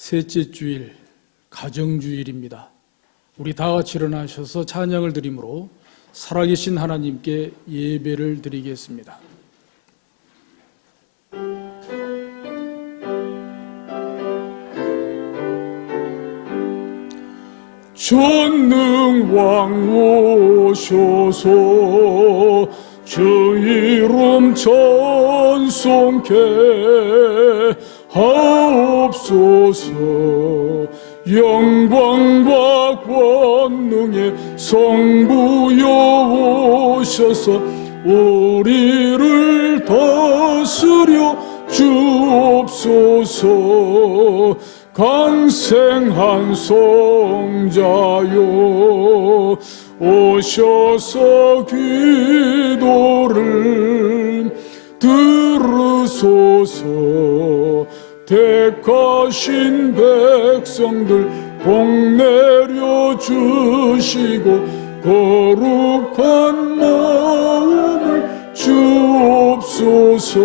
셋째 주일, 가정주일입니다. 우리 다 같이 일어나셔서 찬양을 드림으로 살아계신 하나님께 예배를 드리겠습니다. 전능왕 오셔서 주 이름 찬송케 하옵소서. 영광과 권능의 성부여 오셔서 우리를 다스려 주옵소서. 강생한 성자여 오셔서 기도를 들으소서. 택하신 백성들 복 내려 주시고 거룩한 마음을 주옵소서.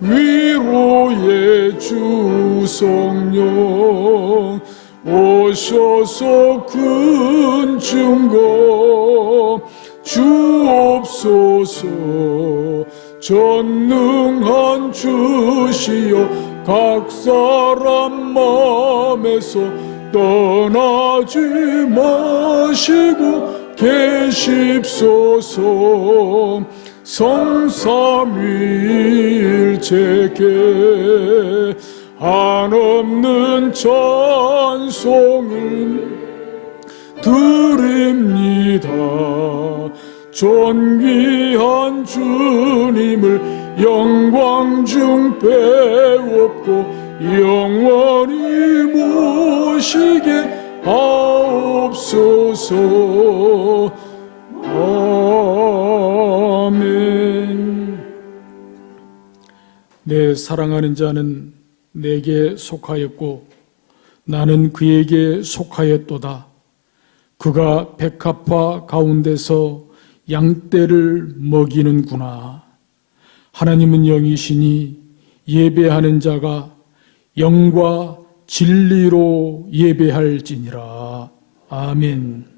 위로의 주 성령 오셔서 큰 증거 주옵소서. 전능한 주시여 각 사람 마음에서 떠나지 마시고 계십소서. 성삼위일체께 한없는 찬송을 드립니다. 존귀한 주님을 영광 중 빼옵고 영원히 모시게 하옵소서. 아멘. 내 사랑하는 자는 내게 속하였고 나는 그에게 속하였도다. 그가 백합화 가운데서 양떼를 먹이는구나. 하나님은 영이시니 예배하는 자가 영과 진리로 예배할지니라. 아멘.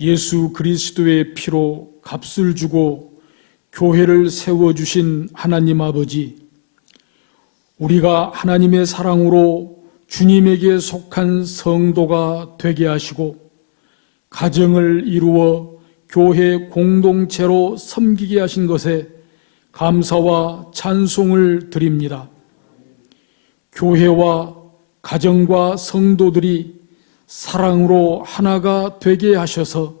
예수 그리스도의 피로 값을 주고 교회를 세워주신 하나님 아버지, 우리가 하나님의 사랑으로 주님에게 속한 성도가 되게 하시고 가정을 이루어 교회 공동체로 섬기게 하신 것에 감사와 찬송을 드립니다. 교회와 가정과 성도들이 사랑으로 하나가 되게 하셔서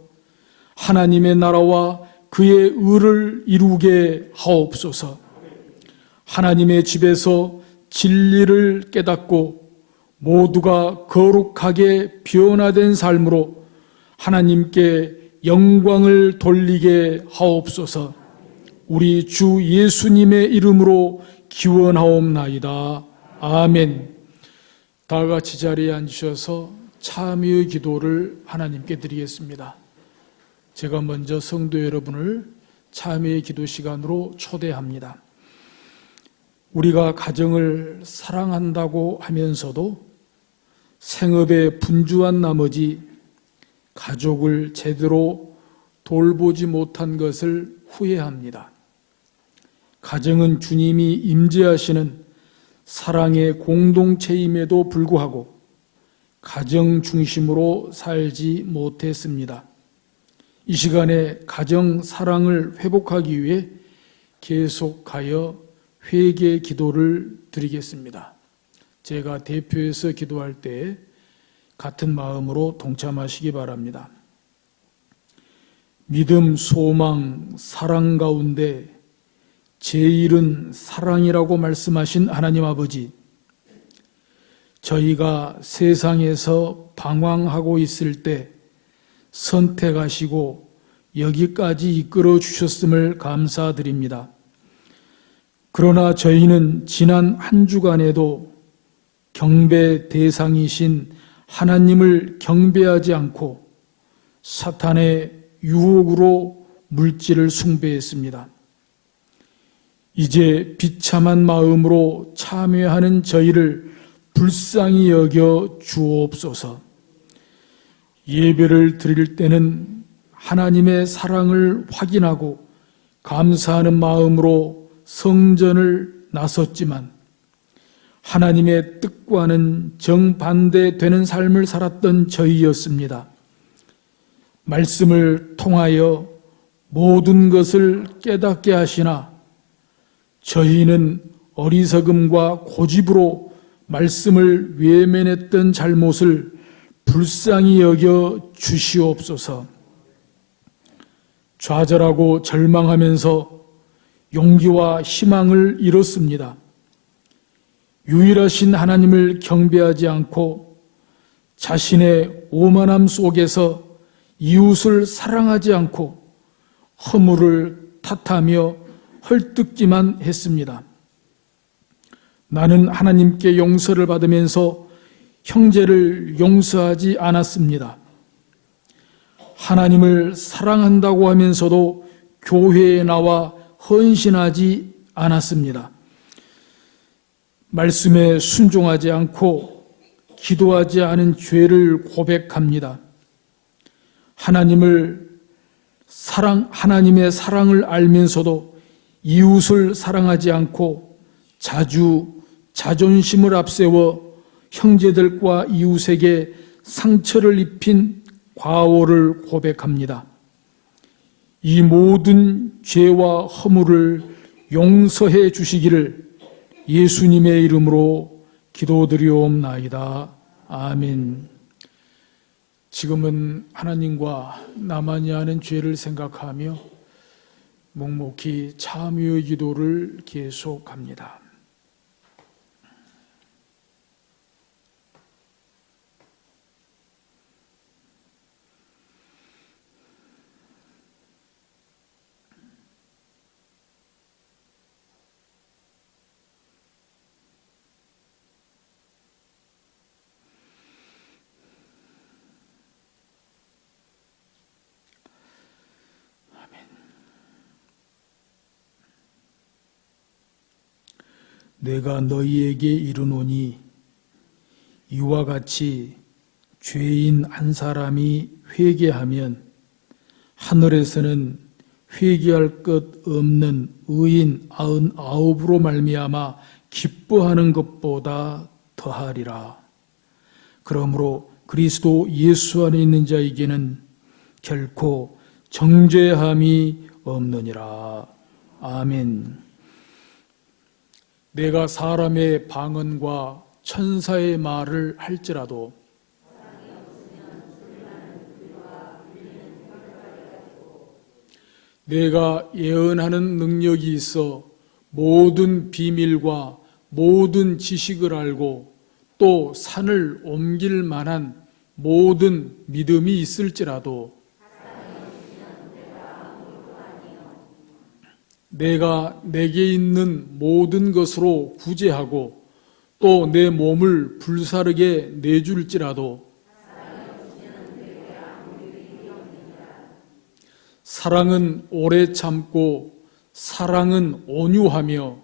하나님의 나라와 그의 의를 이루게 하옵소서. 하나님의 집에서 진리를 깨닫고 모두가 거룩하게 변화된 삶으로 하나님께 영광을 돌리게 하옵소서. 우리 주 예수님의 이름으로 기원하옵나이다. 아멘. 다 같이 자리에 앉으셔서 참여의 기도를 하나님께 드리겠습니다. 제가 먼저 성도 여러분을 참여의 기도 시간으로 초대합니다. 우리가 가정을 사랑한다고 하면서도 생업에 분주한 나머지 가족을 제대로 돌보지 못한 것을 후회합니다. 가정은 주님이 임재하시는 사랑의 공동체임에도 불구하고 가정 중심으로 살지 못했습니다. 이 시간에 가정 사랑을 회복하기 위해 계속하여 회개 기도를 드리겠습니다. 제가 대표해서 기도할 때 같은 마음으로 동참하시기 바랍니다. 믿음, 소망, 사랑 가운데 제일은 사랑이라고 말씀하신 하나님 아버지, 저희가 세상에서 방황하고 있을 때 선택하시고 여기까지 이끌어 주셨음을 감사드립니다. 그러나 저희는 지난 한 주간에도 경배 대상이신 하나님을 경배하지 않고 사탄의 유혹으로 물질을 숭배했습니다. 이제 비참한 마음으로 참회하는 저희를 불쌍히 여겨 주옵소서. 예배를 드릴 때는 하나님의 사랑을 확인하고 감사하는 마음으로 성전을 나섰지만 하나님의 뜻과는 정반대되는 삶을 살았던 저희였습니다. 말씀을 통하여 모든 것을 깨닫게 하시나 저희는 어리석음과 고집으로 말씀을 외면했던 잘못을 불쌍히 여겨 주시옵소서. 좌절하고 절망하면서 용기와 희망을 잃었습니다. 유일하신 하나님을 경배하지 않고 자신의 오만함 속에서 이웃을 사랑하지 않고 허물을 탓하며 헐뜯기만 했습니다. 나는 하나님께 용서를 받으면서 형제를 용서하지 않았습니다. 하나님을 사랑한다고 하면서도 교회에 나와 헌신하지 않았습니다. 말씀에 순종하지 않고 기도하지 않은 죄를 고백합니다. 하나님의 사랑을 알면서도 이웃을 사랑하지 않고 자주 자존심을 앞세워 형제들과 이웃에게 상처를 입힌 과오를 고백합니다. 이 모든 죄와 허물을 용서해 주시기를 예수님의 이름으로 기도드리옵나이다. 아멘. 지금은 하나님과 나만이 아는 죄를 생각하며 묵묵히 참회의 기도를 계속합니다. 내가 너희에게 이르노니 이와 같이 죄인 한 사람이 회개하면 하늘에서는 회개할 것 없는 의인 99으로 말미암아 기뻐하는 것보다 더하리라. 그러므로 그리스도 예수 안에 있는 자에게는 결코 정죄함이 없느니라. 아멘. 내가 사람의 방언과 천사의 말을 할지라도 내가 예언하는 능력이 있어 모든 비밀과 모든 지식을 알고 또 산을 옮길 만한 모든 믿음이 있을지라도 내가 내게 있는 모든 것으로 구제하고 또 내 몸을 불사르게 내줄지라도 사랑은 오래 참고 사랑은 온유하며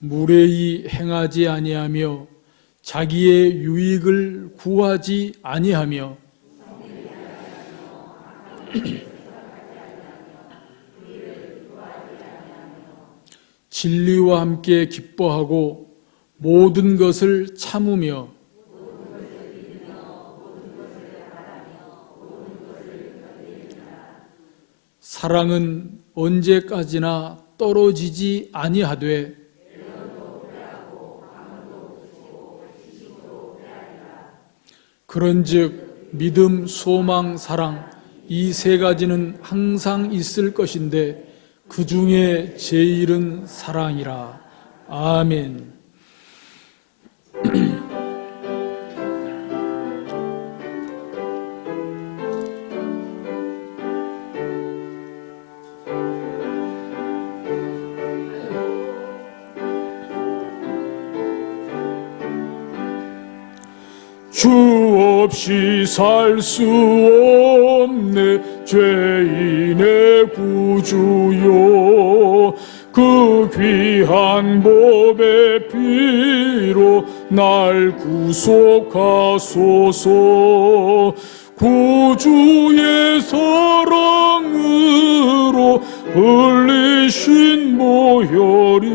무례히 행하지 아니하며 자기의 유익을 구하지 아니하며 진리와 함께 기뻐하고 모든 것을 참으며 사랑은 언제까지나 떨어지지 아니하되 그런즉 믿음, 소망, 사랑 이 세 가지는 항상 있을 것인데 그 중에 제일은 사랑이라. 아멘. 주 없이 살 수 없네 죄인의 구주요 그 귀한 법의 피로 날 구속하소서 구주의 사랑으로 흘리신 보혈이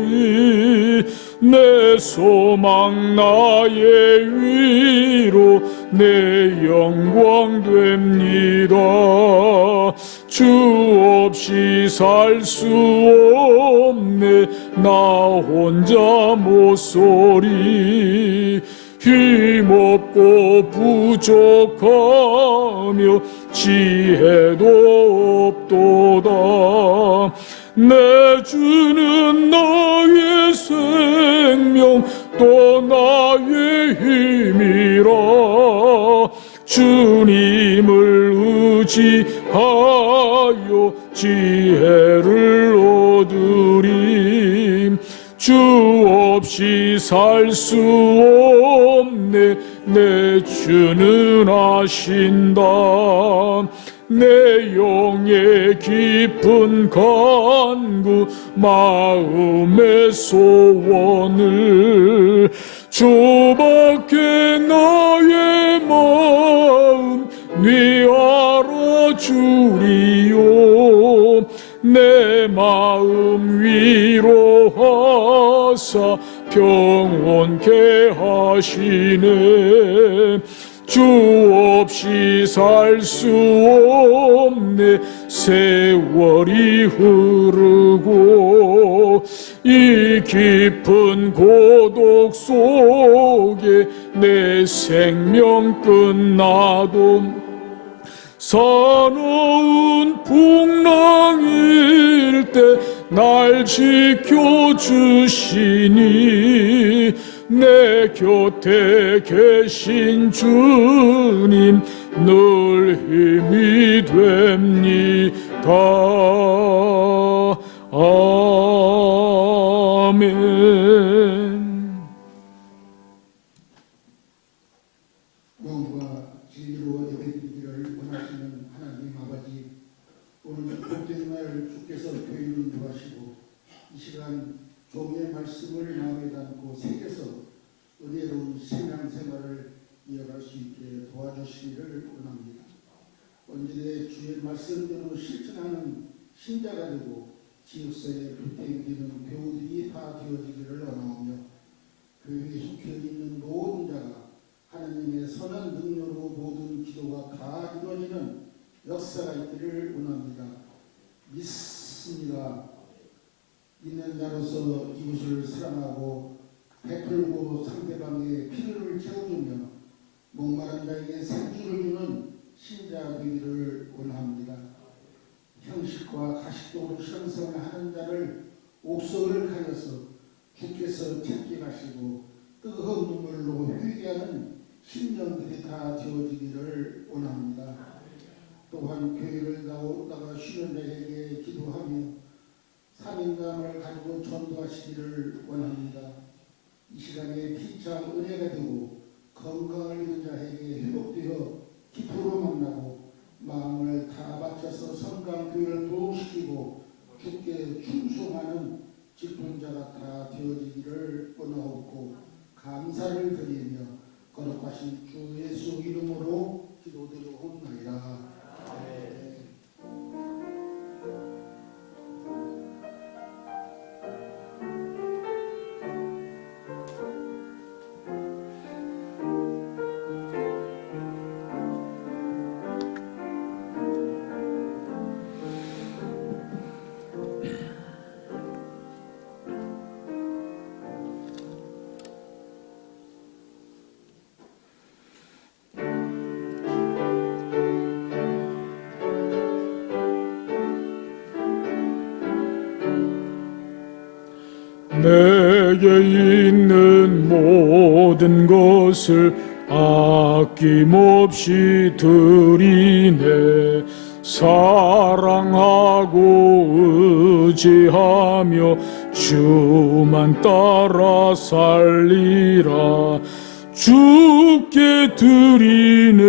내 소망 나의 위로 내 영광 됩니다 주 없이 살 수 없네 나 혼자 못소리 힘없고 부족하며 지혜도 없도다 내 주는 나의 생명 또 나의 힘이라 주님을 의지하여 지혜를 얻으리 주 없이 살 수 없네 내 주는 아신다 내 영의 깊은 간구 마음의 소원을 주밖에 나의 마음 네 알아주리요 내 마음 위로하사 평온케 하시네 주 없이 살 수 없네 세월이 흐르고 이 깊은 고독 속에 내 생명 끝나도 사나운 풍랑일 때 날 지켜주시니 내 곁에 계신 주님 늘 힘이 됩니다. 아멘. 영과 진리로 예배드리기를 원하시는 하나님 아버지, 오늘 복된 날 주께서 교회를 인도하시고 이 시간 종의 말씀을 마음에 담고 새겨서 은혜로운 신앙생활을 이어갈 수 있게 도와주시기를 원합니다. 언제나 주의 말씀대로 실천하는 신자가 되고 지역사회에 불태우기는 교우들이 다 되어지기를 원하오며 교회에 속해 있는 모든 자가 하나님의 선한 능력으로 모든 기도가 다 이루어지는 역사가 있기를 원합니다. 믿습니다. 있는 자로서 이웃을 사랑하고 베풀고 상대방의 필요를 채워주며 목마른 자에게 생주를 주는 신자 되기를 원합니다. 형식과 가식적으로 신앙생활을 하는 자를 옥석을 가려서 주께서 찾게 하시고 뜨거운 눈물로 회개하는 심령들이 다 되어지기를 원합니다. 또한 교회를 나오다가 쉬는 자에게 기도하며 사명감을 가지고 전도하시기를 원합니다. 이 시간에 피차 은혜가 되고 건강을 잃은 자에게 회복되어 기쁨으로 만나고 마음을 다 바쳐서 성강교회를 도우시키고 주께 충성하는 직분자가 다 되어지기를 원하옵고 감사를 드리며 거룩하신 주 예수 이름으로 기도드리옵나이다. 내게 있는 모든 것을 아낌없이 드리네. 사랑하고 의지하며 주만 따라 살리라. 주께 드리네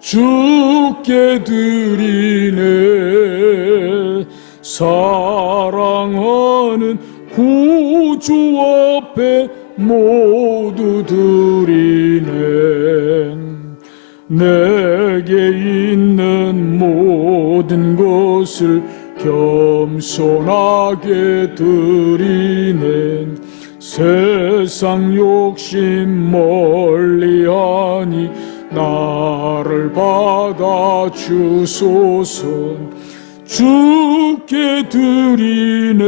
주께 드리네 사랑하는 구주 앞에 모두 드리네 내게 있는 모든 것을 겸손하게 드리네 세상 욕심 멀리하니 나를 받아 주소서 주께 드리네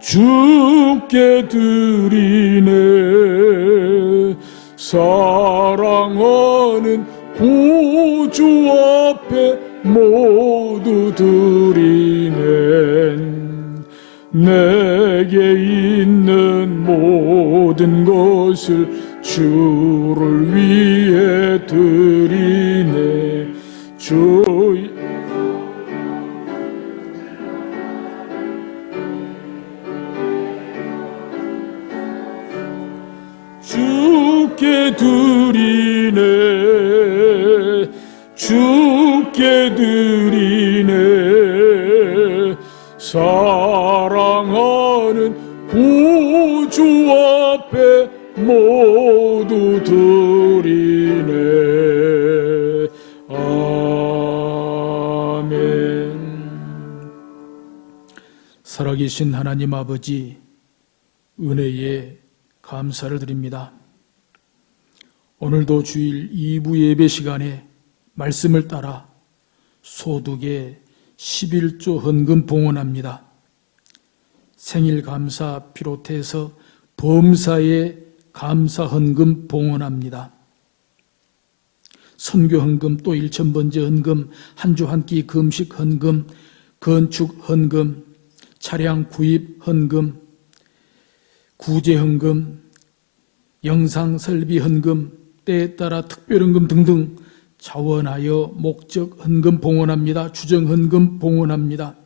주께 드리네 사랑하는 구주 앞에 모두 드리네 내게 있는 모든 것을 주를 위해 드리네 주께 드리네 주께 드리네 사랑하는 구주 앞에 모두 드리네 아멘. 살아계신 하나님 아버지 은혜에 감사를 드립니다. 오늘도 주일 2부 예배 시간에 말씀을 따라 소득의 11조 헌금 봉헌합니다. 생일 감사 비롯해서 범사에 감사 헌금 봉헌합니다. 선교 헌금, 또 일천번제 헌금, 한 주 한 끼 금식 헌금, 건축 헌금, 차량 구입 헌금, 구제 헌금, 영상 설비 헌금, 때에 따라 특별 헌금 등등 자원하여 목적 헌금 봉헌합니다. 주정 헌금 봉헌합니다.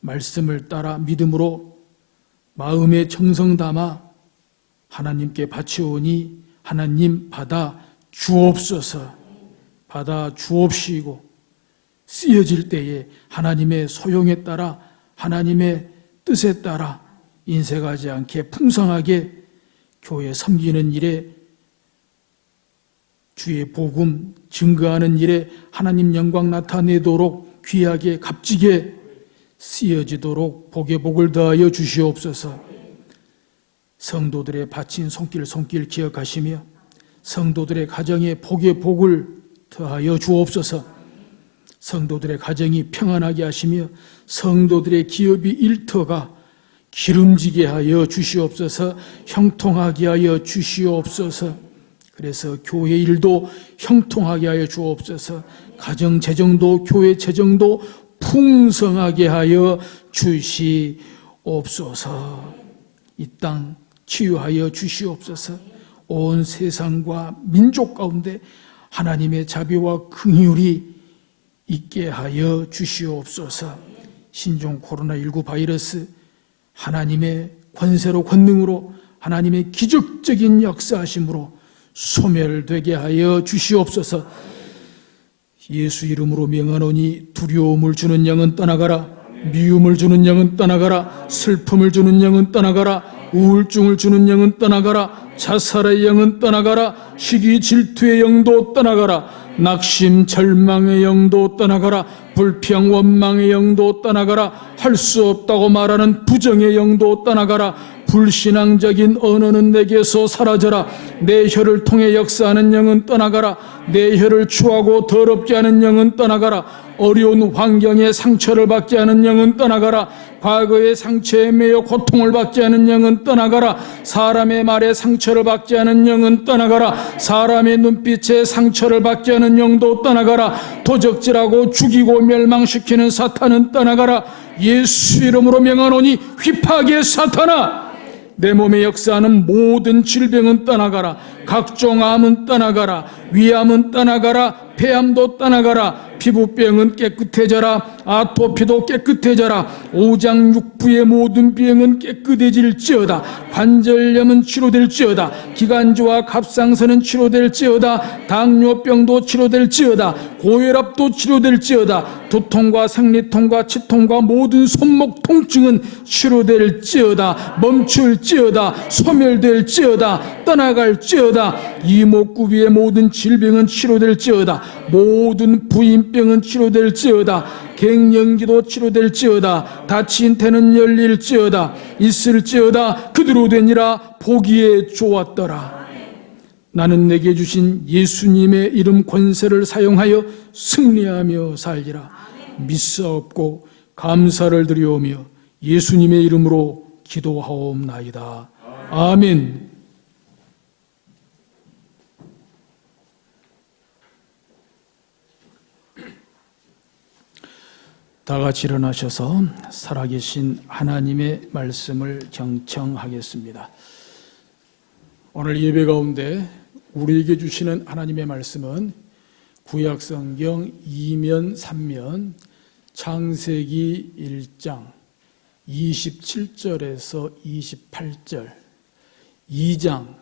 말씀을 따라 믿음으로 마음의 정성 담아 하나님께 바치오니 하나님 받아 주옵소서. 받아 주옵시고 쓰여질 때에 하나님의 소용에 따라 하나님의 뜻에 따라 인색하지 않게 풍성하게 교회 섬기는 일에 주의 복음 증거하는 일에 하나님 영광 나타내도록 귀하게 값지게 쓰여지도록 복에 복을 더하여 주시옵소서. 성도들의 바친 손길 기억하시며 성도들의 가정에 복에 복을 더하여 주옵소서. 성도들의 가정이 평안하게 하시며 성도들의 기업이 일터가 기름지게 하여 주시옵소서. 형통하게 하여 주시옵소서. 그래서 교회 일도 형통하게 하여 주옵소서. 가정 재정도 교회 재정도 풍성하게 하여 주시옵소서. 이 땅 치유하여 주시옵소서. 온 세상과 민족 가운데 하나님의 자비와 긍휼이 있게 하여 주시옵소서. 신종 코로나19 바이러스 하나님의 권세로 권능으로 하나님의 기적적인 역사하심으로 소멸되게 하여 주시옵소서. 예수 이름으로 명하노니 두려움을 주는 영은 떠나가라. 미움을 주는 영은 떠나가라. 슬픔을 주는 영은 떠나가라. 우울증을 주는 영은 떠나가라. 자살의 영은 떠나가라. 시기 질투의 영도 떠나가라. 낙심 절망의 영도 떠나가라. 불평 원망의 영도 떠나가라. 할 수 없다고 말하는 부정의 영도 떠나가라. 불신앙적인 언어는 내게서 사라져라. 내 혀를 통해 역사하는 영은 떠나가라. 내 혀를 추하고 더럽게 하는 영은 떠나가라. 어려운 환경에 상처를 받게 하는 영은 떠나가라. 과거의 상처에 매여 고통을 받게 하는 영은 떠나가라. 사람의 말에 상처를 받게 하는 영은 떠나가라. 사람의 눈빛에 상처를 받게 하는 영도 떠나가라. 도적질하고 죽이고 멸망시키는 사탄은 떠나가라. 예수 이름으로 명하노니 휘파게 사탄아, 내 몸에 역사하는 모든 질병은 떠나가라. 각종 암은 떠나가라. 위암은 떠나가라. 폐암도 떠나가라. 피부병은 깨끗해져라. 아토피도 깨끗해져라. 오장육부의 모든 병은 깨끗해질지어다. 관절염은 치료될지어다. 기관지와 갑상선은 치료될지어다. 당뇨병도 치료될지어다. 고혈압도 치료될지어다. 두통과 생리통과 치통과 모든 손목 통증은 치료될지어다. 멈출지어다. 소멸될지어다. 떠나갈지어다. 이목구비의 모든 질병은 치료될지어다. 모든 부인병은 치료될지어다. 갱년기도 치료될지어다. 다친 태는 열릴지어다. 있을지어다. 그대로 되니라. 보기에 좋았더라. 나는 내게 주신 예수님의 이름 권세를 사용하여 승리하며 살리라. 믿사옵고 감사를 드리오며 예수님의 이름으로 기도하옵나이다. 아멘. 다 같이 일어나셔서 살아계신 하나님의 말씀을 경청하겠습니다. 오늘 예배 가운데 우리에게 주시는 하나님의 말씀은 구약성경 2면 3면 창세기 1장 27절에서 28절, 2장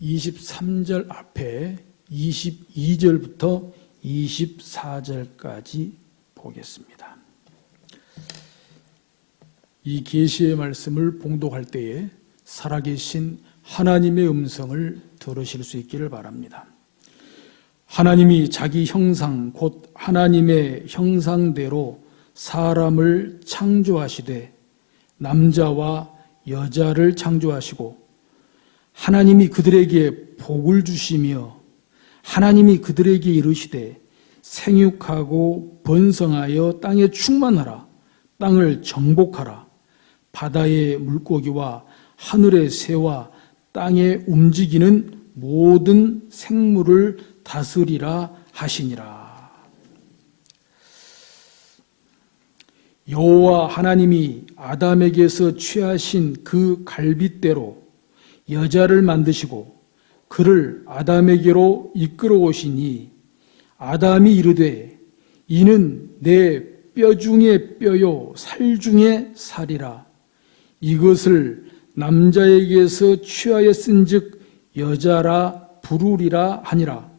23절 앞에 22절부터 24절까지 보겠습니다. 이 계시의 말씀을 봉독할 때에 살아계신 하나님의 음성을 들으실 수 있기를 바랍니다. 하나님이 자기 형상 곧 하나님의 형상대로 사람을 창조하시되 남자와 여자를 창조하시고 하나님이 그들에게 복을 주시며 하나님이 그들에게 이르시되 생육하고 번성하여 땅에 충만하라. 땅을 정복하라. 바다의 물고기와 하늘의 새와 땅에 움직이는 모든 생물을 다스리라 하시니라. 여호와 하나님이 아담에게서 취하신 그 갈빗대로 여자를 만드시고 그를 아담에게로 이끌어 오시니 아담이 이르되 이는 내 뼈 중에 뼈요 살 중에 살이라. 이것을 남자에게서 취하였은즉 여자라 부르리라 하니라.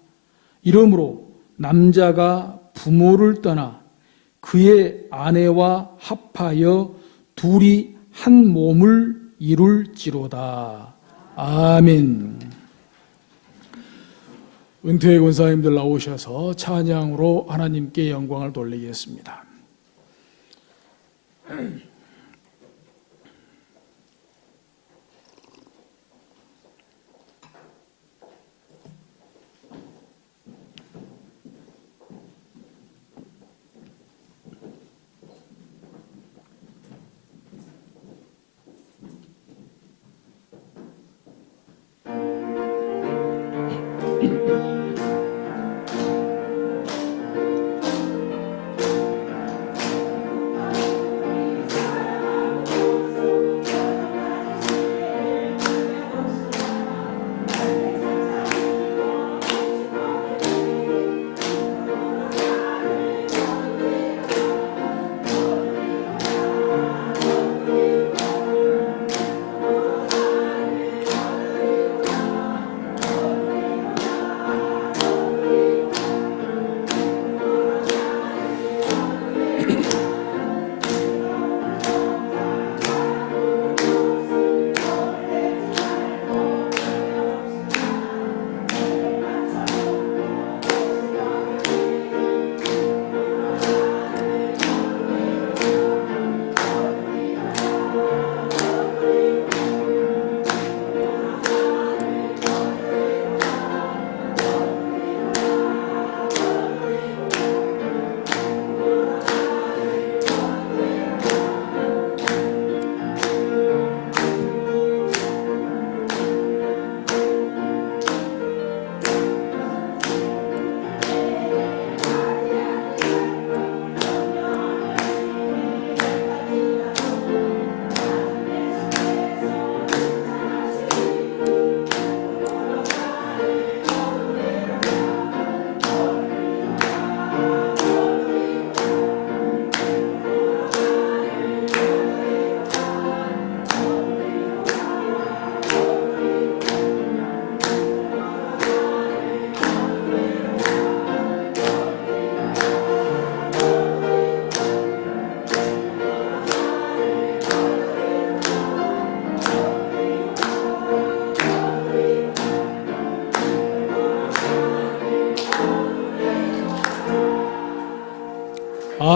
이러므로 남자가 부모를 떠나 그의 아내와 합하여 둘이 한 몸을 이룰지로다. 아멘. 은퇴 권사님들 나오셔서 찬양으로 하나님께 영광을 돌리겠습니다.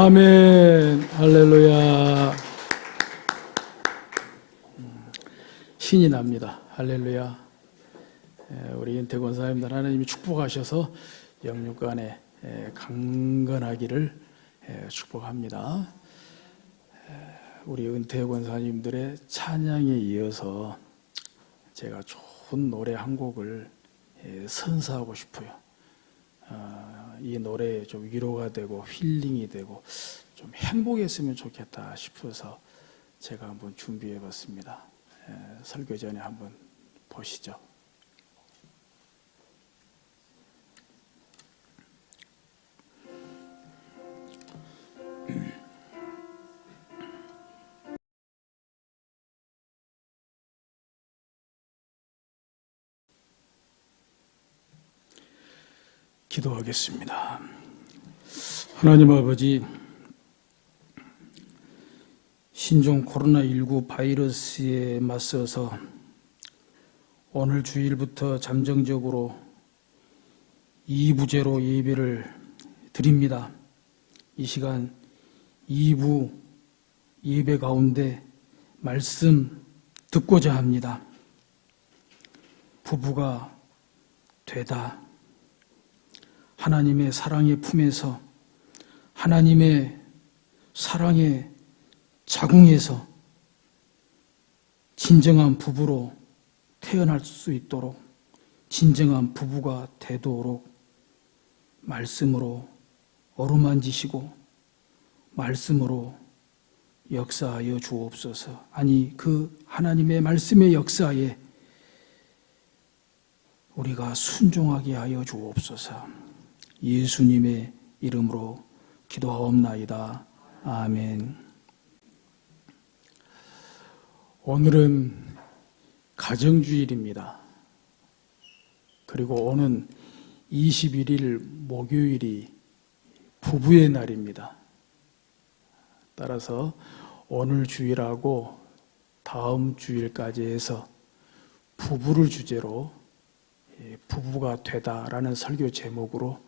아멘. 할렐루야. 신이 납니다. 할렐루야. 우리 윤태 권사님들 하나님이 축복하셔서 영육간에 강건하기를 축복합니다. 우리 은퇴 권사님들의 찬양에 이어서 제가 좋은 노래 한 곡을 선사하고 싶어요. 이 노래에 좀 위로가 되고 힐링이 되고 좀 행복했으면 좋겠다 싶어서 제가 한번 준비해 봤습니다. 설교 전에 한번 보시죠. 기도하겠습니다. 하나님 아버지, 신종 코로나19 바이러스에 맞서서 오늘 주일부터 잠정적으로 2부제로 예배를 드립니다. 이 시간 2부 예배 가운데 말씀 듣고자 합니다. 부부가 되다. 하나님의 사랑의 품에서 하나님의 사랑의 자궁에서 진정한 부부로 태어날 수 있도록 진정한 부부가 되도록 말씀으로 어루만지시고 말씀으로 역사하여 주옵소서. 아니 그 하나님의 말씀의 역사에 우리가 순종하게 하여 주옵소서. 예수님의 이름으로 기도하옵나이다. 아멘. 오늘은 가정주일입니다. 그리고 오는 21일 목요일이 부부의 날입니다. 따라서 오늘 주일하고 다음 주일까지 해서 부부를 주제로 부부가 되다라는 설교 제목으로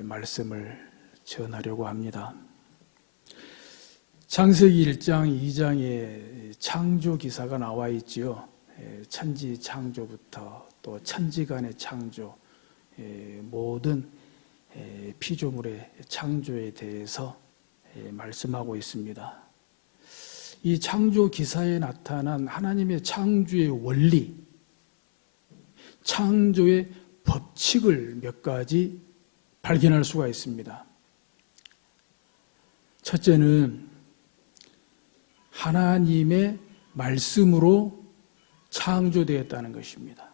말씀을 전하려고 합니다. 창세기 1장, 2장에 창조 기사가 나와 있지요. 천지 창조부터 또 천지간의 창조, 모든 피조물의 창조에 대해서 말씀하고 있습니다. 이 창조 기사에 나타난 하나님의 창조의 원리, 창조의 법칙을 몇 가지 발견할 수가 있습니다. 첫째는 하나님의 말씀으로 창조되었다는 것입니다.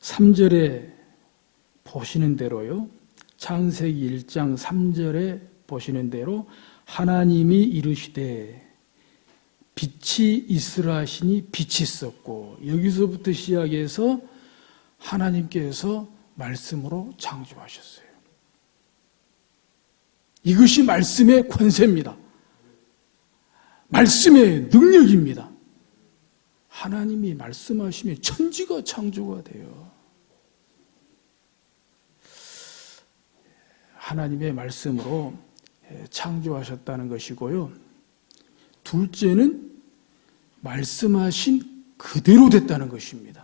3절에 보시는 대로요. 창세기 1장 3절에 보시는 대로 하나님이 이르시되 빛이 있으라 하시니 빛이 있었고, 여기서부터 시작해서 하나님께서 말씀으로 창조하셨어요. 이것이 말씀의 권세입니다. 말씀의 능력입니다. 하나님이 말씀하시면 천지가 창조가 돼요. 하나님의 말씀으로 창조하셨다는 것이고요. 둘째는 말씀하신 그대로 됐다는 것입니다.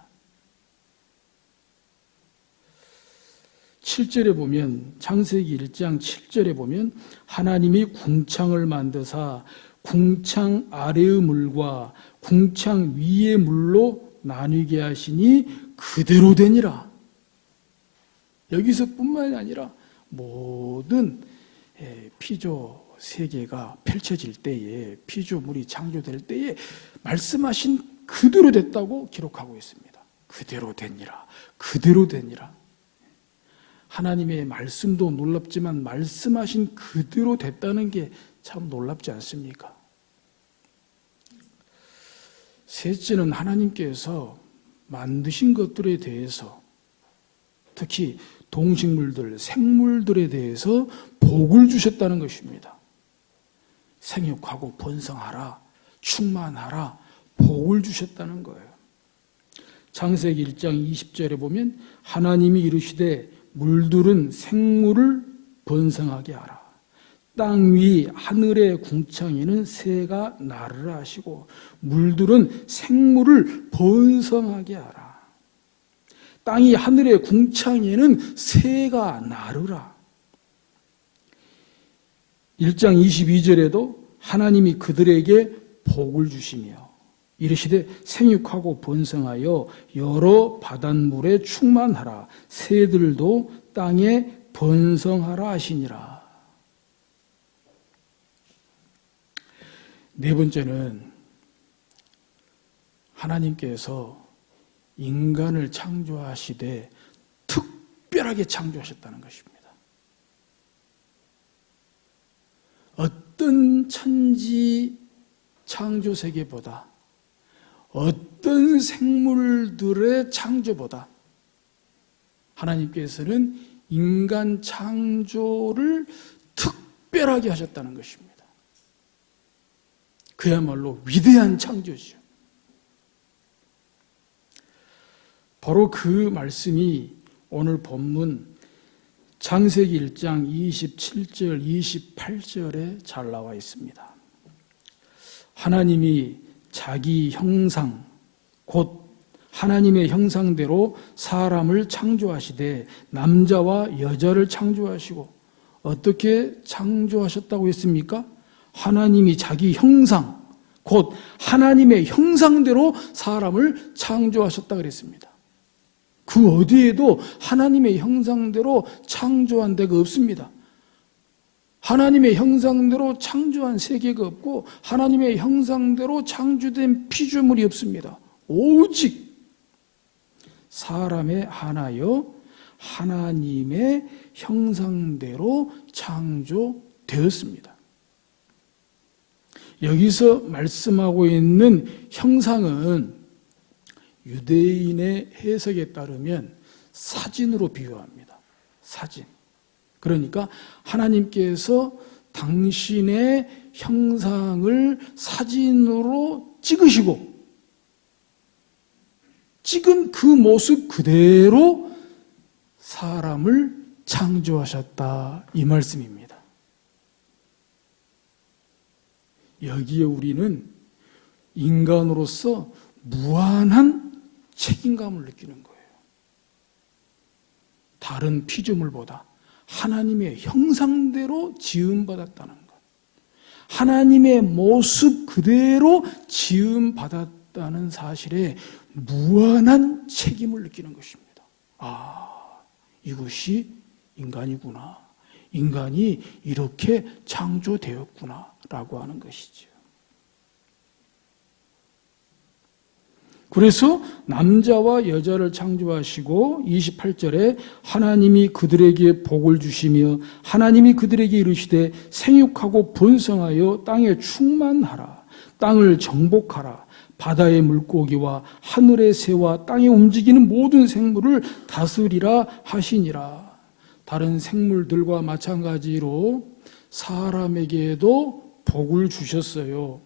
7절에 보면, 창세기 1장 7절에 보면 하나님이 궁창을 만드사 궁창 아래의 물과 궁창 위의 물로 나뉘게 하시니 그대로 되니라. 여기서뿐만이 아니라 모든 피조 세계가 펼쳐질 때에, 피조물이 창조될 때에 말씀하신 그대로 됐다고 기록하고 있습니다. 그대로 되니라. 그대로 되니라. 하나님의 말씀도 놀랍지만 말씀하신 그대로 됐다는 게 참 놀랍지 않습니까? 셋째는 하나님께서 만드신 것들에 대해서, 특히 동식물들, 생물들에 대해서 복을 주셨다는 것입니다. 생육하고 번성하라, 충만하라, 복을 주셨다는 거예요. 창세기 1장 20절에 보면 하나님이 이르시되 물들은 생물을 번성하게 하라. 땅 위 하늘의 궁창에는 새가 나르라 하시고 물들은 생물을 번성하게 하라. 땅이 하늘의 궁창에는 새가 나르라. 1장 22절에도 하나님이 그들에게 복을 주시며 이르시되 생육하고 번성하여 여러 바닷물에 충만하라. 새들도 땅에 번성하라 하시니라. 네 번째는 하나님께서 인간을 창조하시되 특별하게 창조하셨다는 것입니다. 어떤 천지 창조 세계보다 어떤 생물들의 창조보다 하나님께서는 인간 창조를 특별하게 하셨다는 것입니다. 그야말로 위대한 창조죠. 바로 그 말씀이 오늘 본문 창세기 1장 27절, 28절에 잘 나와 있습니다. 하나님이 자기 형상, 곧 하나님의 형상대로 사람을 창조하시되 남자와 여자를 창조하시고 어떻게 창조하셨다고 했습니까? 하나님이 자기 형상, 곧 하나님의 형상대로 사람을 창조하셨다 그랬습니다. 그 어디에도 하나님의 형상대로 창조한 데가 없습니다. 하나님의 형상대로 창조한 세계가 없고 하나님의 형상대로 창조된 피조물이 없습니다. 오직 사람의 하나여 하나님의 형상대로 창조되었습니다. 여기서 말씀하고 있는 형상은 유대인의 해석에 따르면 사진으로 비유합니다. 사진. 그러니까 하나님께서 당신의 형상을 사진으로 찍으시고 찍은 그 모습 그대로 사람을 창조하셨다, 이 말씀입니다. 여기에 우리는 인간으로서 무한한 책임감을 느끼는 거예요. 다른 피조물보다 하나님의 형상대로 지음받았다는 것, 하나님의 모습 그대로 지음받았다는 사실에 무한한 책임을 느끼는 것입니다. 아, 이것이 인간이구나. 인간이 이렇게 창조되었구나 라고 하는 것이죠. 그래서 남자와 여자를 창조하시고 28절에 하나님이 그들에게 복을 주시며 하나님이 그들에게 이르시되 생육하고 번성하여 땅에 충만하라. 땅을 정복하라. 바다의 물고기와 하늘의 새와 땅에 움직이는 모든 생물을 다스리라 하시니라. 다른 생물들과 마찬가지로 사람에게도 복을 주셨어요.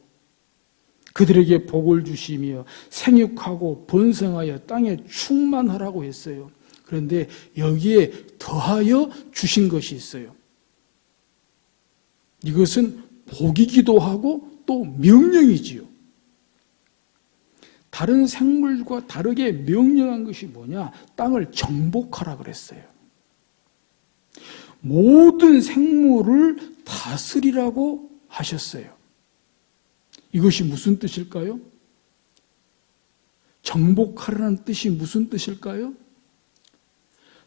그들에게 복을 주시며 생육하고 번성하여 땅에 충만하라고 했어요. 그런데 여기에 더하여 주신 것이 있어요. 이것은 복이기도 하고 또 명령이지요. 다른 생물과 다르게 명령한 것이 뭐냐? 땅을 정복하라 그랬어요. 모든 생물을 다스리라고 하셨어요. 이것이 무슨 뜻일까요? 정복하라는 뜻이 무슨 뜻일까요?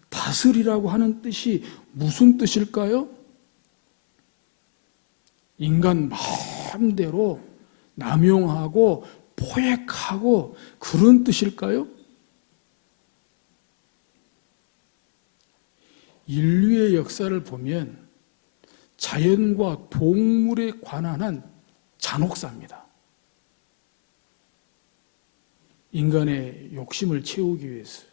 다스리라고 하는 뜻이 무슨 뜻일까요? 인간 마음대로 남용하고 포획하고 그런 뜻일까요? 인류의 역사를 보면 자연과 동물에 관한 한 잔혹사입니다. 인간의 욕심을 채우기 위해서,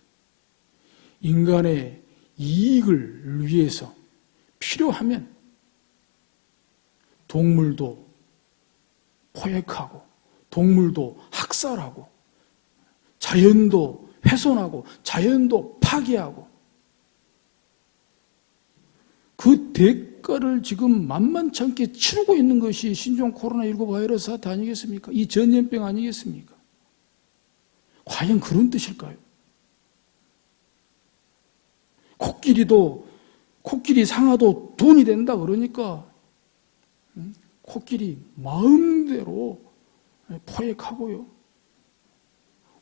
인간의 이익을 위해서 필요하면 동물도 포획하고 동물도 학살하고 자연도 훼손하고 자연도 파괴하고 그 대가를 지금 만만치 않게 치르고 있는 것이 신종 코로나19 바이러스 사태 아니겠습니까? 이 전염병 아니겠습니까? 과연 그런 뜻일까요? 코끼리 상아도 돈이 된다 그러니까 코끼리 마음대로 포획하고요.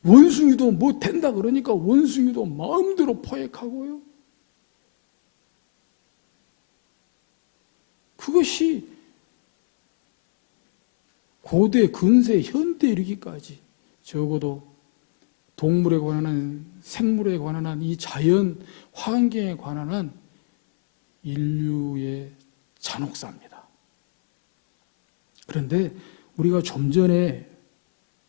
원숭이도 뭐 된다 그러니까 원숭이도 마음대로 포획하고요. 그것이 고대, 근세, 현대 이르기까지 적어도 동물에 관한, 생물에 관한 이 자연 환경에 관한 인류의 잔혹사입니다. 그런데 우리가 좀 전에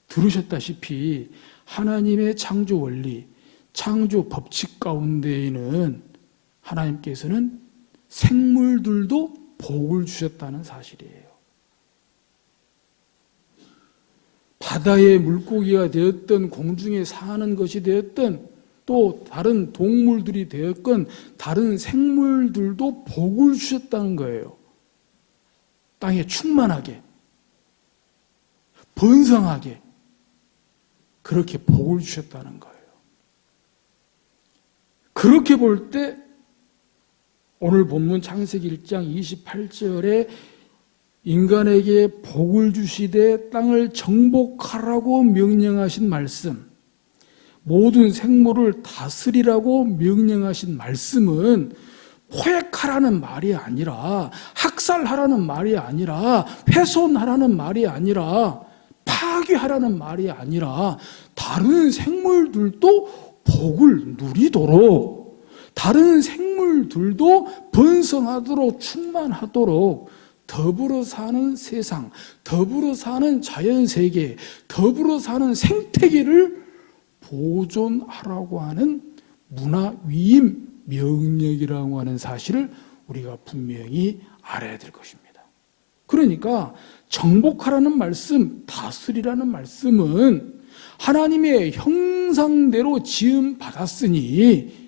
들으셨다시피 하나님의 창조 원리, 창조 법칙 가운데에는 하나님께서는 생물들도 복을 주셨다는 사실이에요. 바다의 물고기가 되었던 공중에 사는 것이 되었던 또 다른 동물들이 되었건 다른 생물들도 복을 주셨다는 거예요. 땅에 충만하게, 번성하게 그렇게 복을 주셨다는 거예요. 그렇게 볼 때 오늘 본문 창세기 1장 28절에 인간에게 복을 주시되 땅을 정복하라고 명령하신 말씀, 모든 생물을 다스리라고 명령하신 말씀은 포획하라는 말이 아니라 학살하라는 말이 아니라 훼손하라는 말이 아니라 파괴하라는 말이 아니라 다른 생물들도 복을 누리도록 다른 생물들도 번성하도록 충만하도록 더불어 사는 세상, 더불어 사는 자연세계, 더불어 사는 생태계를 보존하라고 하는 문화위임 명령이라고 하는 사실을 우리가 분명히 알아야 될 것입니다. 그러니까 정복하라는 말씀, 다스리라는 말씀은 하나님의 형상대로 지음받았으니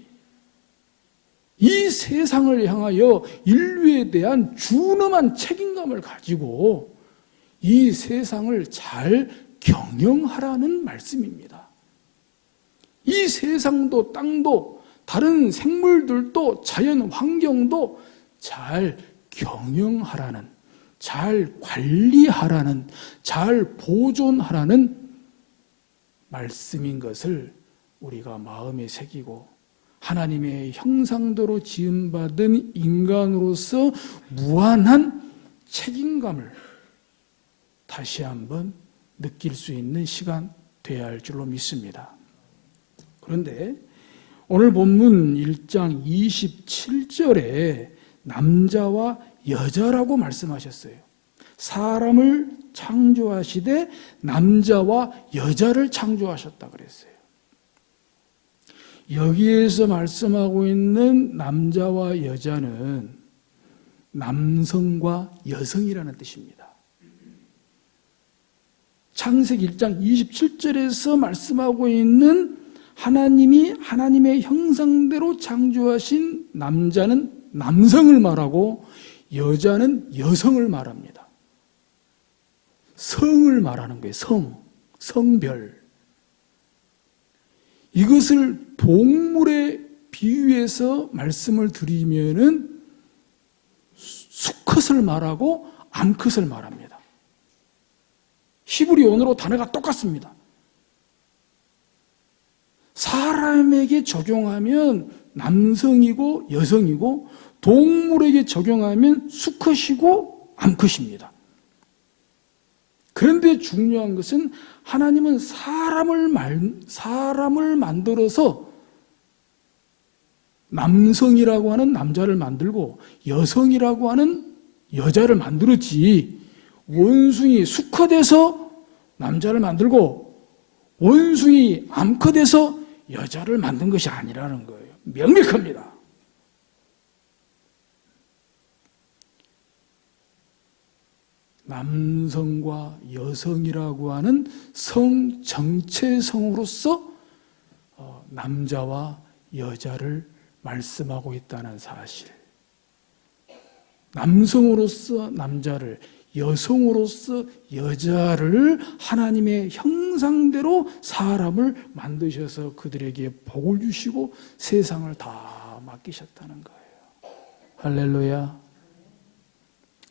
이 세상을 향하여 인류에 대한 준엄한 책임감을 가지고 이 세상을 잘 경영하라는 말씀입니다. 이 세상도 땅도 다른 생물들도 자연 환경도 잘 경영하라는, 잘 관리하라는, 잘 보존하라는 말씀인 것을 우리가 마음에 새기고 하나님의 형상대로 지음받은 인간으로서 무한한 책임감을 다시 한번 느낄 수 있는 시간 되어야 할 줄로 믿습니다. 그런데 오늘 본문 1장 27절에 남자와 여자라고 말씀하셨어요. 사람을 창조하시되 남자와 여자를 창조하셨다 그랬어요. 여기에서 말씀하고 있는 남자와 여자는 남성과 여성이라는 뜻입니다. 창세기 1장 27절에서 말씀하고 있는 하나님이 하나님의 형상대로 창조하신 남자는 남성을 말하고 여자는 여성을 말합니다. 성을 말하는 거예요. 성별. 이것을 동물에 비유해서 말씀을 드리면은 수컷을 말하고 암컷을 말합니다. 히브리 언어로 단어가 똑같습니다. 사람에게 적용하면 남성이고 여성이고 동물에게 적용하면 수컷이고 암컷입니다. 그런데 중요한 것은 하나님은 사람을 만들어서 남성이라고 하는 남자를 만들고 여성이라고 하는 여자를 만들었지 원숭이 수컷에서 남자를 만들고 원숭이 암컷에서 여자를 만든 것이 아니라는 거예요. 명백합니다. 남성과 여성이라고 하는 성 정체성으로서 남자와 여자를 말씀하고 있다는 사실. 남성으로서 남자를, 여성으로서 여자를 하나님의 형상대로 사람을 만드셔서 그들에게 복을 주시고 세상을 다 맡기셨다는 거예요. 할렐루야.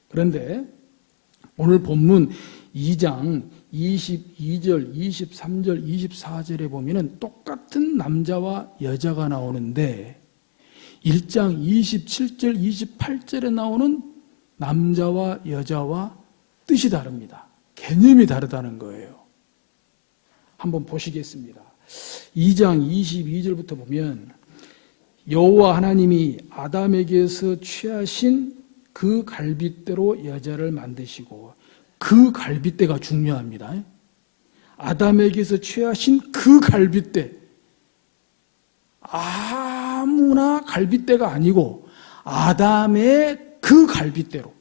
그런데 오늘 본문 2장 22절, 23절, 24절에 보면은 똑같은 남자와 여자가 나오는데 1장 27절, 28절에 나오는 남자와 여자와 뜻이 다릅니다. 개념이 다르다는 거예요. 한번 보시겠습니다. 2장 22절부터 보면 여호와 하나님이 아담에게서 취하신 그 갈빗대로 여자를 만드시고, 그 갈빗대가 중요합니다. 아담에게서 취하신 그 갈빗대, 아무나 갈빗대가 아니고 아담의 그 갈빗대로.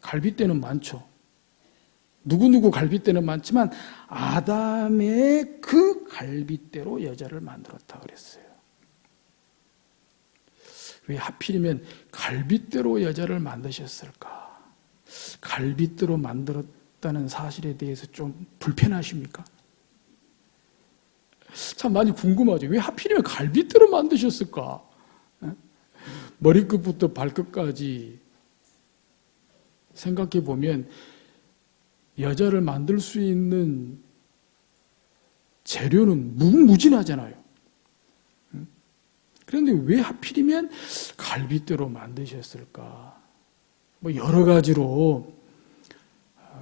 갈빗대는 많죠. 누구누구 갈빗대는 많지만 아담의 그 갈빗대로 여자를 만들었다 그랬어요. 왜 하필이면 갈빗대로 여자를 만드셨을까? 갈빗대로 만들었다는 사실에 대해서 좀 불편하십니까? 참 많이 궁금하죠. 왜 하필이면 갈빗대로 만드셨을까? 머리끝부터 발끝까지 생각해 보면 여자를 만들 수 있는 재료는 무궁무진하잖아요. 그런데 왜 하필이면 갈빗대로 만드셨을까? 뭐 여러 가지로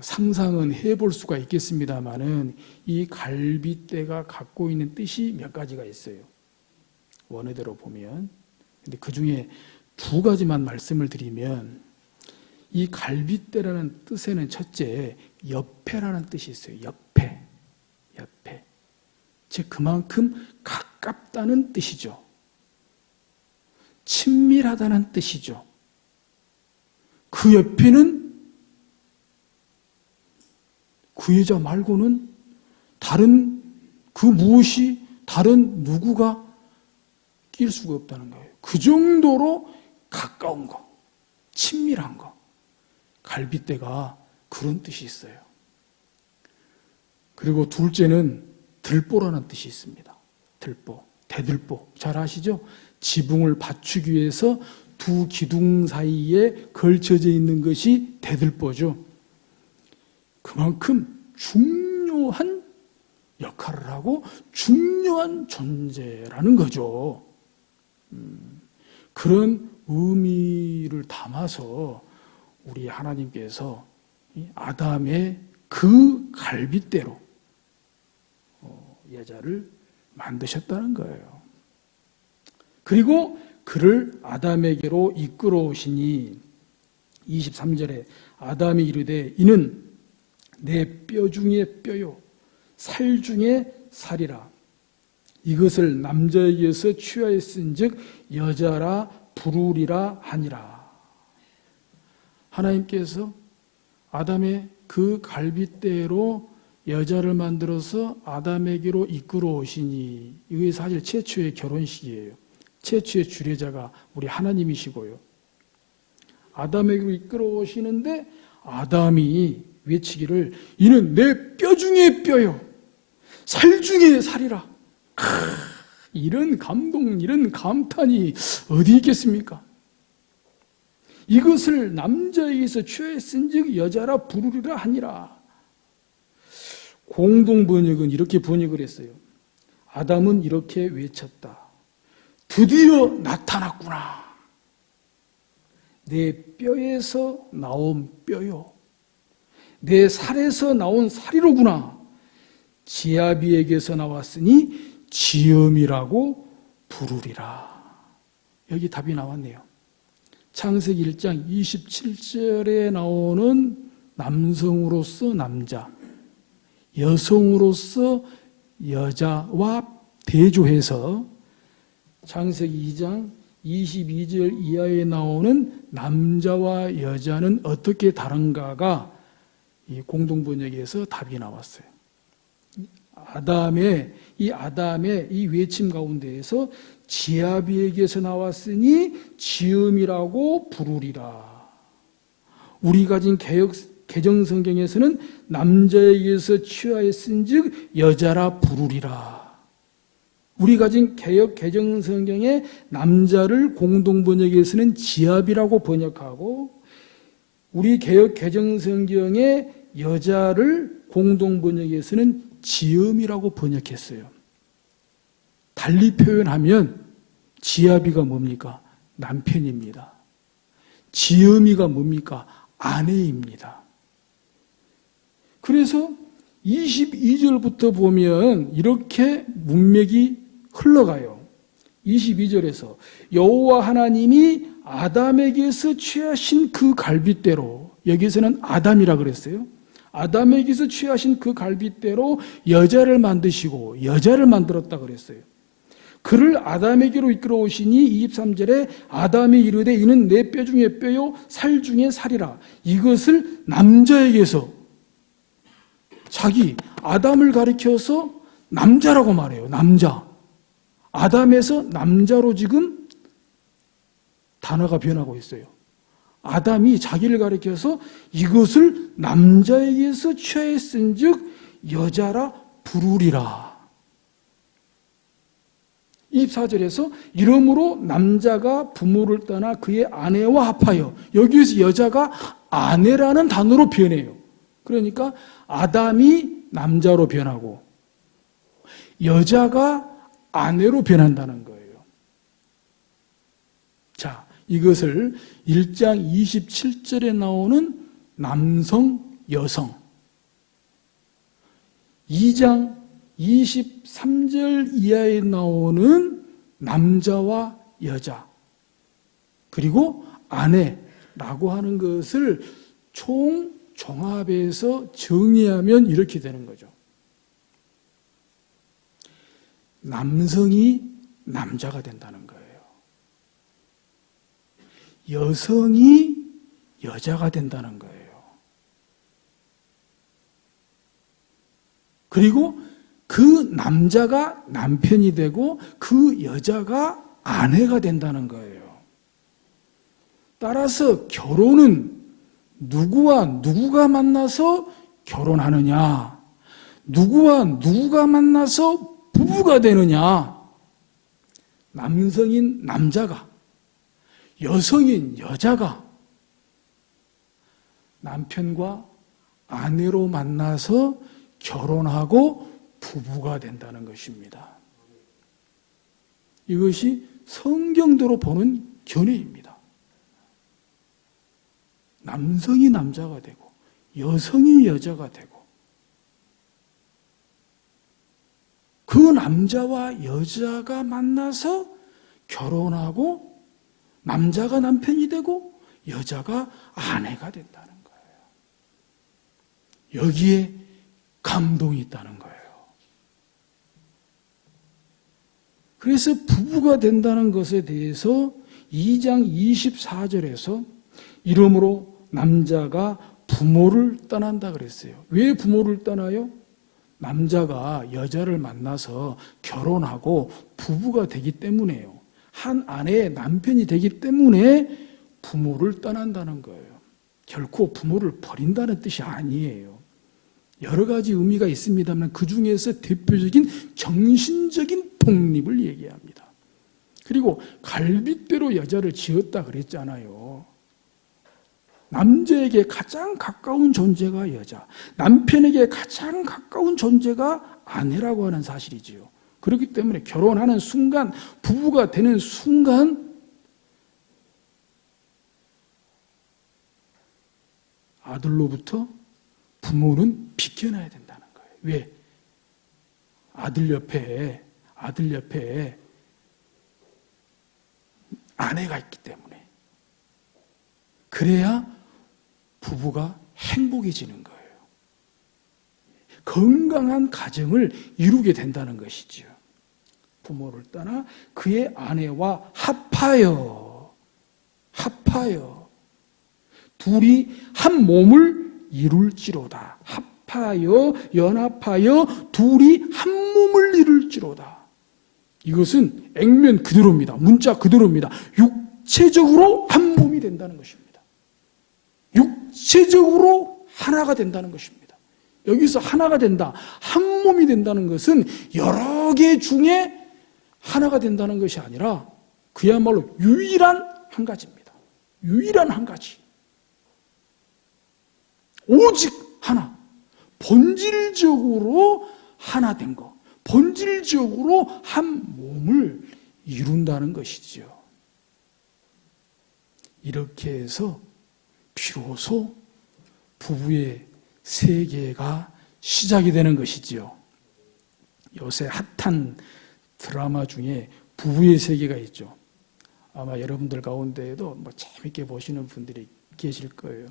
상상은 해볼 수가 있겠습니다만은 이 갈빗대가 갖고 있는 뜻이 몇 가지가 있어요. 원어대로 보면. 근데 그 중에 두 가지만 말씀을 드리면, 이 갈빗대라는 뜻에는 첫째 옆에라는 뜻이 있어요. 옆에. 즉 그만큼 가깝다는 뜻이죠. 친밀하다는 뜻이죠. 그 옆에는 그 여자 말고는 다른 그 무엇이, 다른 누구가 낄 수가 없다는 거예요. 그 정도로 가까운 거, 친밀한 거. 갈빗대가 그런 뜻이 있어요. 그리고 둘째는 들보라는 뜻이 있습니다. 들보, 대들보. 잘 아시죠? 지붕을 받치기 위해서 두 기둥 사이에 걸쳐져 있는 것이 대들보죠. 그만큼 중요한 역할을 하고 중요한 존재라는 거죠. 그런 의미를 담아서 우리 하나님께서 아담의 그 갈빗대로 여자를 만드셨다는 거예요. 그리고 그를 아담에게로 이끌어 오시니 23절에 아담이 이르되 이는 내 뼈 중에 뼈요 살 중에 살이라. 이것을 남자에게서 취하였은즉 여자라 부르리라 하니라. 하나님께서 아담의 그 갈빗대로 여자를 만들어서 아담에게로 이끌어 오시니, 이게 사실 최초의 결혼식이에요. 최초의 주례자가 우리 하나님이시고요. 아담에게로 이끌어 오시는데 아담이 외치기를 이는 내 뼈 중에 뼈요 살 중에 살이라. 이런 감동, 이런 감탄이 어디 있겠습니까? 이것을 남자에게서 취하였은즉 여자라 부르리라 하니라. 공동 번역은 이렇게 번역을 했어요. 아담은 이렇게 외쳤다. 드디어 나타났구나. 내 뼈에서 나온 뼈요. 내 살에서 나온 살이로구나. 지아비에게서 나왔으니 지음이라고 부르리라. 여기 답이 나왔네요. 창세기 1장 27절에 나오는 남성으로서 남자, 여성으로서 여자와 대조해서 창세기 2장 22절 이하에 나오는 남자와 여자는 어떻게 다른가가 이 공동번역에서 답이 나왔어요. 아담의 이 외침 가운데에서 지아비에게서 나왔으니 지음이라고 부르리라. 우리 가진 개정 성경에서는 남자에게서 취하였은즉 여자라 부르리라. 우리 가진 개정 성경에 남자를 공동 번역에서는 지압이라고 번역하고, 우리 개정 성경에 여자를 공동 번역에서는 지음이라고 번역했어요. 달리 표현하면 지압이가 뭡니까? 남편입니다. 지음이가 뭡니까? 아내입니다. 그래서 22절부터 보면 이렇게 문맥이 흘러가요. 22절에서 여호와 하나님이 아담에게서 취하신 그 갈빗대로, 여기서는 아담이라 그랬어요. 아담에게서 취하신 그 갈빗대로 여자를 만드시고 여자를 만들었다 그랬어요. 그를 아담에게로 이끌어 오시니 23절에 아담이 이르되 이는 내 뼈 중에 뼈요 살 중에 살이라. 이것을 남자에게서, 자기 아담을 가리켜서 남자라고 말해요. 남자. 아담에서 남자로 지금 단어가 변하고 있어요. 아담이 자기를 가리켜서 이것을 남자에게서 취하였은즉 여자라 부르리라. 24절에서 이러므로 남자가 부모를 떠나 그의 아내와 합하여, 여기에서 여자가 아내라는 단어로 변해요. 그러니까 아담이 남자로 변하고 여자가 아내로 변한다는 거예요. 자, 이것을 1장 27절에 나오는 남성, 여성, 2장 23절 이하에 나오는 남자와 여자, 그리고 아내라고 하는 것을 종합해서 정의하면 이렇게 되는 거죠. 남성이 남자가 된다는 거예요. 여성이 여자가 된다는 거예요. 그리고 그 남자가 남편이 되고 그 여자가 아내가 된다는 거예요. 따라서 결혼은 누구와 누구가 만나서 결혼하느냐, 누구와 누구가 만나서 부부가 되느냐, 남성인 남자가, 여성인 여자가 남편과 아내로 만나서 결혼하고 부부가 된다는 것입니다. 이것이 성경대로 보는 견해입니다. 남성이 남자가 되고 여성이 여자가 되고 그 남자와 여자가 만나서 결혼하고 남자가 남편이 되고 여자가 아내가 된다는 거예요. 여기에 감동이 있다는 거예요. 그래서 부부가 된다는 것에 대해서 2장 24절에서 이러므로 남자가 부모를 떠난다 그랬어요. 왜 부모를 떠나요? 남자가 여자를 만나서 결혼하고 부부가 되기 때문에요. 한 아내의 남편이 되기 때문에 부모를 떠난다는 거예요. 결코 부모를 버린다는 뜻이 아니에요. 여러 가지 의미가 있습니다만 그 중에서 대표적인 정신적인 독립을 얘기합니다. 그리고 갈빗대로 여자를 지었다 그랬잖아요. 남자에게 가장 가까운 존재가 여자, 남편에게 가장 가까운 존재가 아내라고 하는 사실이지요. 그렇기 때문에 결혼하는 순간, 부부가 되는 순간 아들로부터 부모는 비켜나야 된다는 거예요. 왜? 아들 옆에 아내가 있기 때문에. 그래야 부부가 행복해지는 거예요. 건강한 가정을 이루게 된다는 것이지요. 부모를 떠나 그의 아내와 합하여 둘이 한 몸을 이룰지로다. 합하여 연합하여 둘이 한 몸을 이룰지로다. 이것은 액면 그대로입니다. 문자 그대로입니다. 육체적으로 한 몸이 된다는 것입니다. 육체적으로 하나가 된다는 것입니다. 여기서 하나가 된다, 한 몸이 된다는 것은 여러 개 중에 하나가 된다는 것이 아니라 그야말로 유일한 한 가지입니다. 유일한 한 가지. 오직 하나. 본질적으로 하나 된 것. 본질적으로 한 몸을 이룬다는 것이지요. 이렇게 해서 비로소 부부의 세계가 시작이 되는 것이지요. 요새 핫한 드라마 중에 부부의 세계가 있죠. 아마 여러분들 가운데에도 재밌게 보시는 분들이 계실 거예요.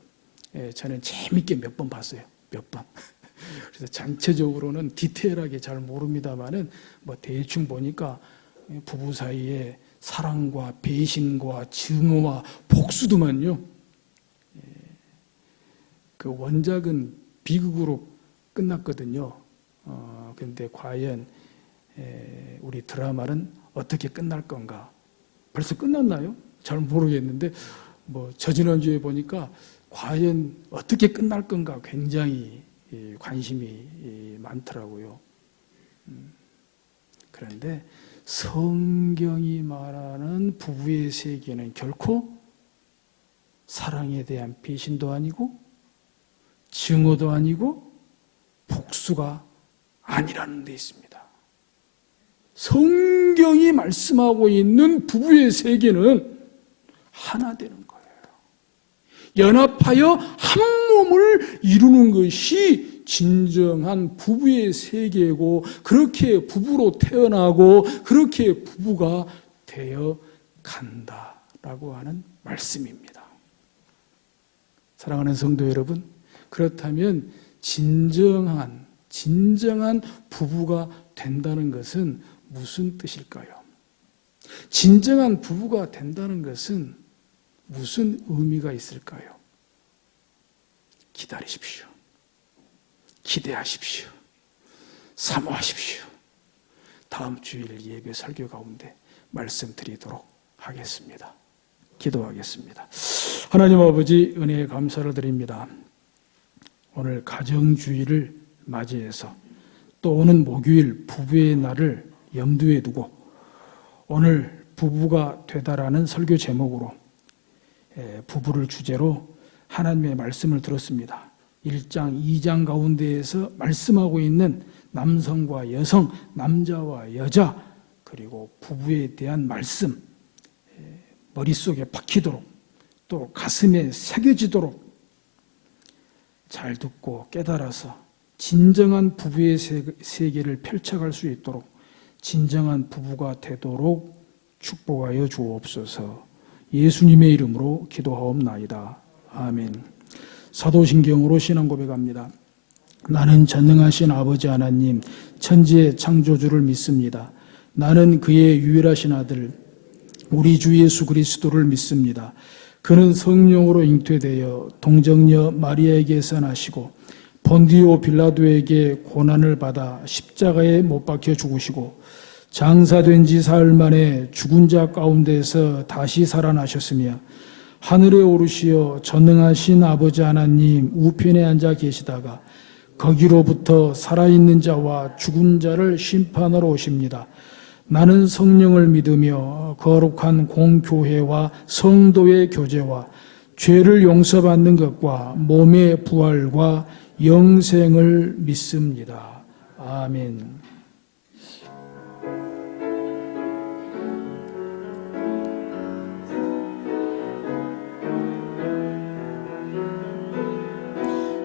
예, 저는 재밌게 몇 번 봤어요. 몇 번. 그래서 전체적으로는 디테일하게 잘 모릅니다만은 대충 보니까 부부 사이에 사랑과 배신과 증오와 복수도만요. 그 원작은 비극으로 끝났거든요. 그런데 과연 우리 드라마는 어떻게 끝날 건가? 벌써 끝났나요? 잘 모르겠는데 저지난주에 보니까 과연 어떻게 끝날 건가 굉장히 관심이 많더라고요. 그런데 성경이 말하는 부부의 세계는 결코 사랑에 대한 배신도 아니고 증오도 아니고 복수가 아니라는 데 있습니다. 성경이 말씀하고 있는 부부의 세계는 하나 되는 거예요. 연합하여 한 몸을 이루는 것이 진정한 부부의 세계고, 그렇게 부부로 태어나고 그렇게 부부가 되어 간다라고 하는 말씀입니다. 사랑하는 성도 여러분, 그렇다면 진정한 부부가 된다는 것은 무슨 뜻일까요? 진정한 부부가 된다는 것은 무슨 의미가 있을까요? 기다리십시오. 기대하십시오. 사모하십시오. 다음 주일 예배 설교 가운데 말씀드리도록 하겠습니다. 기도하겠습니다. 하나님 아버지, 은혜에 감사를 드립니다. 오늘 가정주의를 맞이해서 또 오는 목요일 부부의 날을 염두에 두고 오늘 부부가 되다라는 설교 제목으로 부부를 주제로 하나님의 말씀을 들었습니다. 1장, 2장 가운데에서 말씀하고 있는 남성과 여성, 남자와 여자, 그리고 부부에 대한 말씀 머릿속에 박히도록 또 가슴에 새겨지도록 잘 듣고 깨달아서 진정한 부부의 세계를 펼쳐갈 수 있도록 진정한 부부가 되도록 축복하여 주옵소서. 예수님의 이름으로 기도하옵나이다. 아멘. 사도신경으로 신앙 고백합니다. 나는 전능하신 아버지 하나님, 천지의 창조주를 믿습니다. 나는 그의 유일하신 아들 우리 주 예수 그리스도를 믿습니다. 그는 성령으로 잉태되어 동정녀 마리아에게서 나시고 본디오 빌라도에게 고난을 받아 십자가에 못 박혀 죽으시고 장사된 지 사흘 만에 죽은 자 가운데서 다시 살아나셨으며 하늘에 오르시어 전능하신 아버지 하나님 우편에 앉아 계시다가 거기로부터 살아있는 자와 죽은 자를 심판하러 오십니다. 나는 성령을 믿으며 거룩한 공교회와 성도의 교제와 죄를 용서받는 것과 몸의 부활과 영생을 믿습니다. 아멘.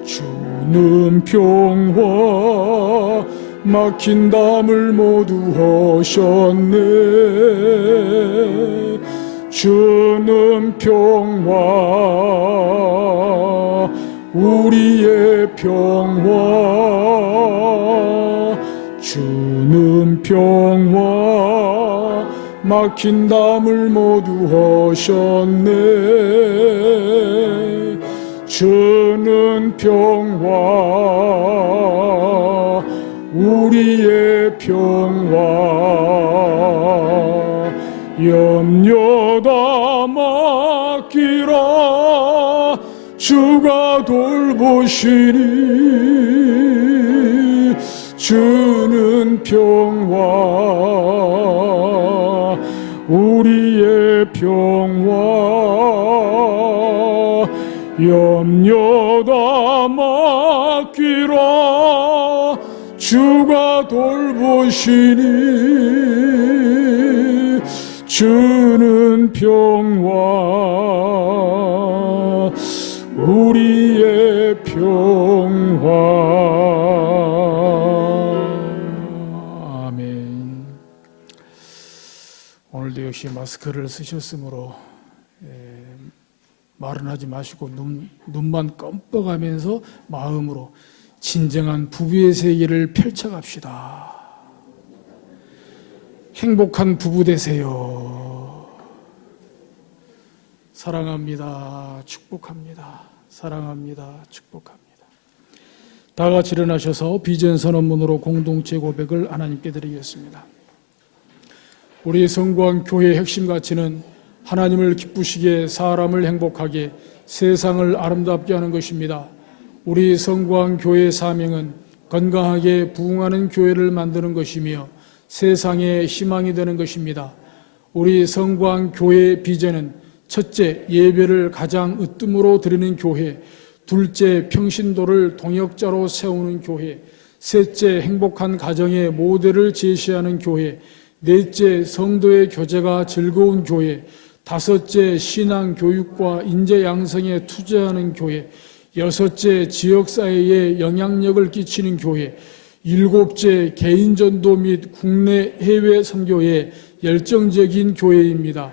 주는 평화 막힌 담을 모두 하셨네. 주는 평화 우리의 평화 주는 평화 막힌 담을 모두 하셨네. 주는 평화 우리의 평화 염려다 맡기라. 주가 돌보시니 주는 평화, 우리의 평화. 염려다 맡기라. 주가 돌보시니 주는 평화, 우리의 평화. 아멘. 오늘도 역시 마스크를 쓰셨으므로 말은 하지 마시고 눈만 껌뻑하면서 마음으로 진정한 부부의 세계를 펼쳐갑시다. 행복한 부부 되세요. 사랑합니다. 축복합니다. 사랑합니다. 축복합니다. 다 같이 일어나셔서 비전 선언문으로 공동체 고백을 하나님께 드리겠습니다. 우리 성구한 교회의 핵심 가치는 하나님을 기쁘시게, 사람을 행복하게, 세상을 아름답게 하는 것입니다. 우리 성구한 교회의 사명은 건강하게 부흥하는 교회를 만드는 것이며 세상의 희망이 되는 것입니다. 우리 성구한 교회의 비전은 첫째, 예배를 가장 으뜸으로 드리는 교회; 둘째, 평신도를 동역자로 세우는 교회; 셋째, 행복한 가정의 모델을 제시하는 교회; 넷째, 성도의 교제가 즐거운 교회; 다섯째, 신앙 교육과 인재 양성에 투자하는 교회; 여섯째, 지역사회에 영향력을 끼치는 교회; 일곱째, 개인전도 및 국내 해외 선교에 열정적인 교회입니다.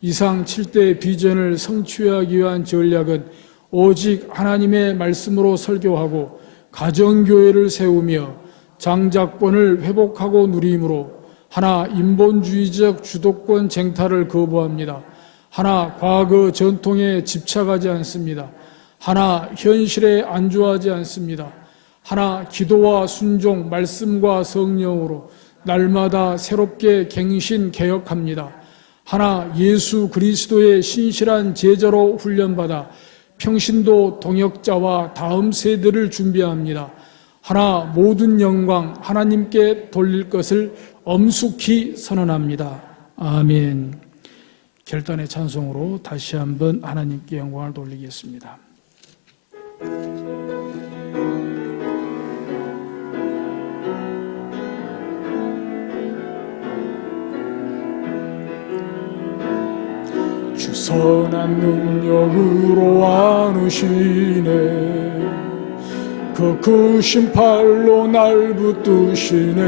이상 7대 비전을 성취하기 위한 전략은 오직 하나님의 말씀으로 설교하고 가정교회를 세우며 장작권을 회복하고 누림으로 하나, 인본주의적 주도권 쟁탈을 거부합니다. 하나, 과거 전통에 집착하지 않습니다. 하나, 현실에 안주하지 않습니다. 하나, 기도와 순종, 말씀과 성령으로 날마다 새롭게 갱신 개혁합니다. 하나, 예수 그리스도의 신실한 제자로 훈련받아 평신도 동역자와 다음 세대를 준비합니다. 하나, 모든 영광 하나님께 돌릴 것을 엄숙히 선언합니다. 아멘. 결단의 찬송으로 다시 한번 하나님께 영광을 돌리겠습니다. 주 선한 능력으로 안으시네. 그 크신 팔로 날 붙드시네.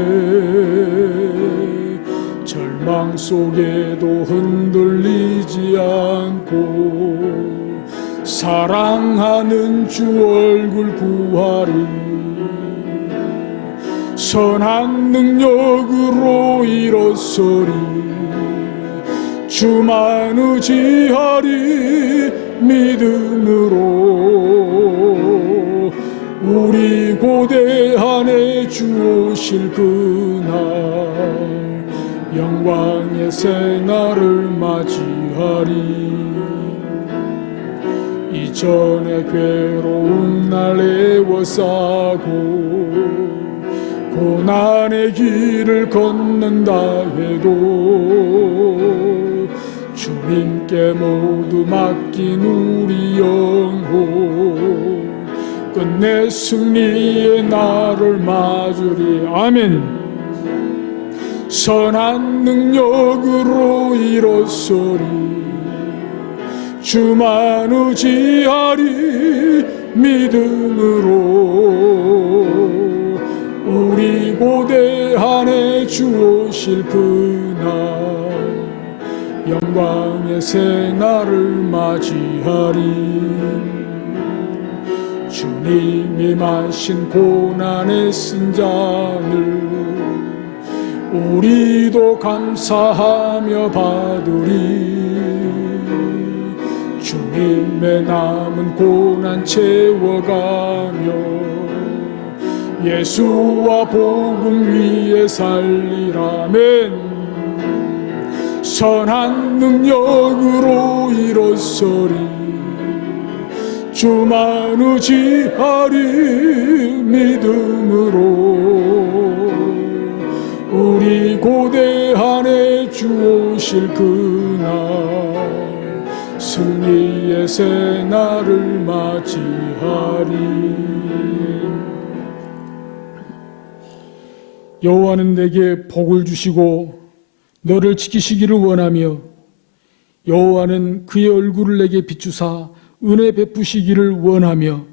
절망 속에도 흔들리지 않고 사랑하는 주 얼굴 구하리. 선한 능력으로 일어서리. 주만 의지하리. 믿음으로 우리 고대 안에 주 오실 그날 영광의 새날을 맞이하리. 이전의 괴로운 날 애워싸고 고난의 길을 걷는다 해도 주님께 모두 맡긴 우리 영혼 끝내 승리의 날을 맞으리. 아멘. 선한 능력으로 일어서리. 주만 의지하리. 믿음으로 우리 고대 안에 주 오실 그날 영광의 새날을 맞이하리. 주님이 마신 고난의 쓴 잔을 우리도 감사하며 받으리. 주님의 남은 고난 채워가며 예수와 복음 위에 살리라멘. 선한 능력으로 일어서리 주만 의지하리 믿음으로 우리 고대 안에 주 오실 그날 승리의 새날을 맞이하리. 여호와는 내게 복을 주시고 너를 지키시기를 원하며 여호와는 그의 얼굴을 내게 비추사 은혜 베푸시기를 원하며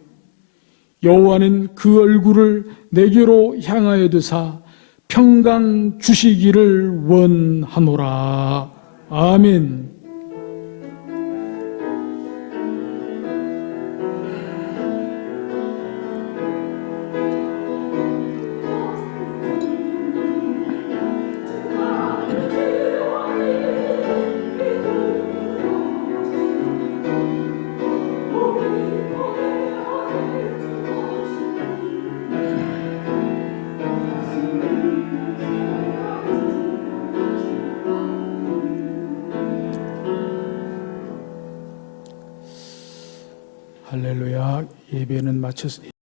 여호와는 그 얼굴을 내게로 향하여 드사 평강 주시기를 원하노라. 아멘. 할렐루야. 예배는 마쳤습니다.